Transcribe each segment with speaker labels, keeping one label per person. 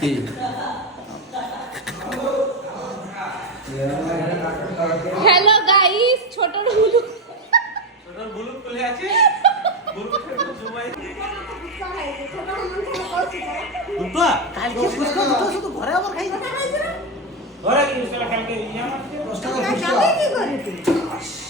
Speaker 1: কি
Speaker 2: hello guys ছোট Hulu
Speaker 3: কালকে ফুচকা দুটো শুধু ঘরে আবার খাই দশ টাকা ফুচকা
Speaker 2: তোর হুলু খুলে গেছে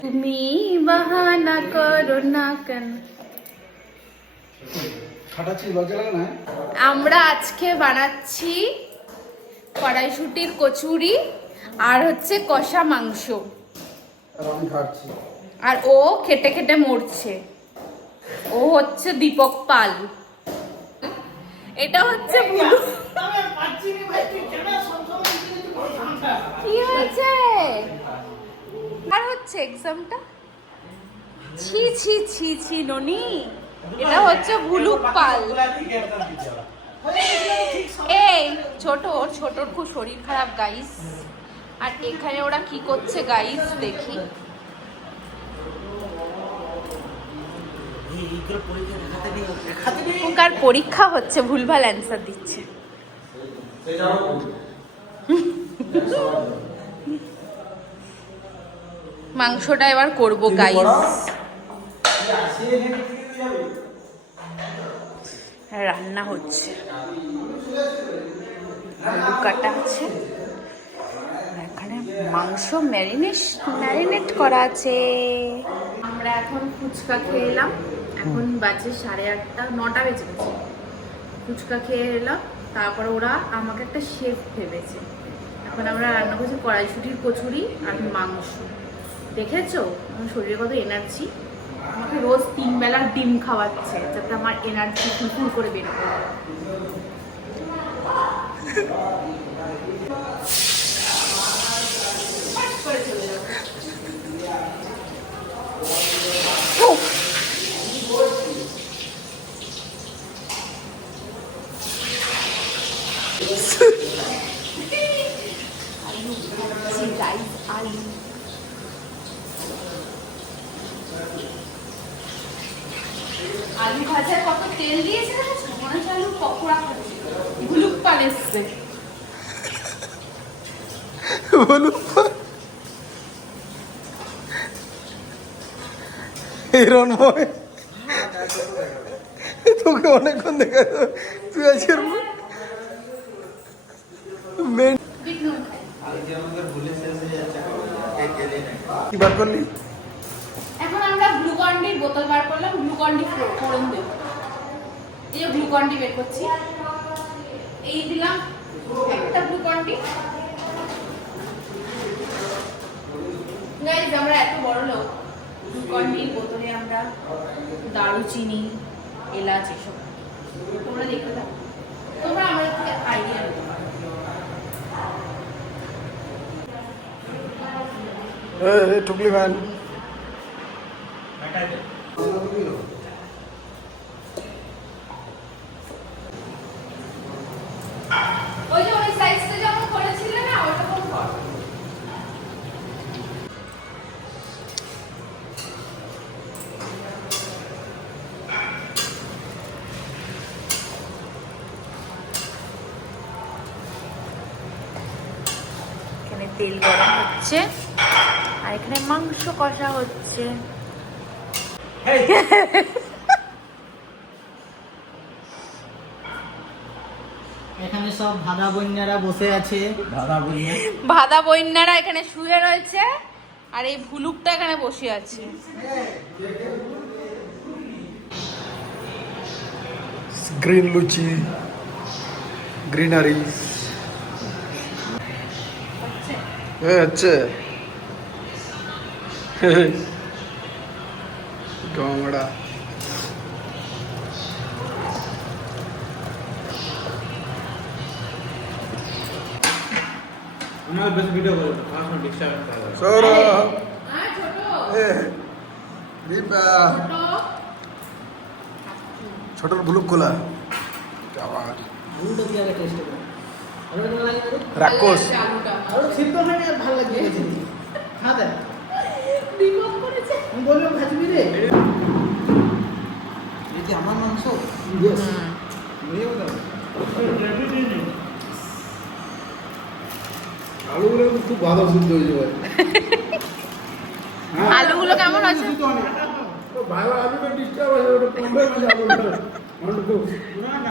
Speaker 2: তুমি বাহানা করো না কেন? আমরা আজকে বানাচ্ছি কড়াইশুটির কচুরি আর হচ্ছে কষা মাংস।
Speaker 3: আর
Speaker 2: ও খেটে খেটে মরছে। ও হচ্ছে দীপক পাল। এটা হচ্ছে বুলু কি হয়েছে? আর হচ্ছে এক্সামটা ছি ছি ছি ছি ননি। এটা হচ্ছে ভুলুক পাল। এই ছোট ওর ছোটর খুব শরীর খারাপ গাইস আর এখানে ওরা কি করছে গাইস দেখি। ওকার পরীক্ষা হচ্ছে ভুলভাল অ্যান্সার দিচ্ছে। মাংসটা এবার করব গাইস রান্না হচ্ছে। আলু কাটা আছে। এখানে মাংস ম্যারিনেশ ম্যারিনেট করা আছে। আমরা এখন ফুচকা খেয়ে এলাম। এখন বাজে সাড়ে আটটা, নটা বেজে গেছে। ফুচকা খেয়ে এলাম, তারপর ওরা আমাকে একটা শেফ ভেবেছে। এখন আমরা রান্না করছি কড়াইশুটির কচুরি আর মাংস। দেখেছ? আমার শরীরে কত এনার্জি আমাকে রোজ তিন বেলা ডিম খাওয়াচ্ছে, যাতে আমার এনার্জি ফুলফুল করে বের করে যাব আলু ভাজছি রাইস আলু আলু ভাজায় কত তেল দিয়েছে দেখেছ মনে হচ্ছে আলু পকোড়া খাচ্ছে পাল এসছে
Speaker 3: হিরণময় তোকে অনেকক্ষণ দেখা তুই
Speaker 2: খায়।
Speaker 3: কি বার করলি
Speaker 2: এখন আমরা গ্লুকন্ডির বোতল বার করলাম। গ্লুকন্ডি ফোড়ন দেব। এই গ্লুকন্ডি বের করছি। এই দিলাম একটা গ্লুকন্ডি গাইজ আমরা এত বড় লোক। গ্লুকন্ডির বোতলে আমরা দারুচিনি এলাচ এসব তোমরা দেখতে দাও তোমরা আমাদের থেকে আইডিয়া
Speaker 3: টুকলি ম্যান।
Speaker 2: তেল গরম হচ্ছে। আর এখানে মাংস কষা হচ্ছে।
Speaker 4: এখানে সব ভাদা বন্যারা বসে আছে।
Speaker 2: ভাদা বন্যারা এখানে শুয়ে রয়েছে। আর এই ভুলুকটা এখানে বসে আছে।
Speaker 3: গ্রিন লুচি গ্রিনারি হচ্ছে টংড়া
Speaker 5: আমার বেশ ভিডিও করে আমার সঙ্গে ডিস্টার্ব করে
Speaker 3: সৌরভ
Speaker 2: হ্যাঁ ছোট
Speaker 3: এ দীপা
Speaker 2: ছোট
Speaker 3: ছোটর ভুলুক খোলা আবার
Speaker 4: আলুটা দিয়ে আগে টেস্ট
Speaker 3: রাক্ষস।
Speaker 4: সিদ্ধ হয়নি আর ভালো লাগছে বেশি খা দেয়
Speaker 2: বিপদ করেছে।
Speaker 4: আমি বললাম ভাজবি রে? এটি আমার মাংস? ইয়েস
Speaker 3: আলুগুলো খুব ভালো সিদ্ধ হয়ে। যাবে
Speaker 2: আলুগুলো কেমন আছে?
Speaker 3: ভালো আলুটা ডিস্টার্ব আছে ওটা আলু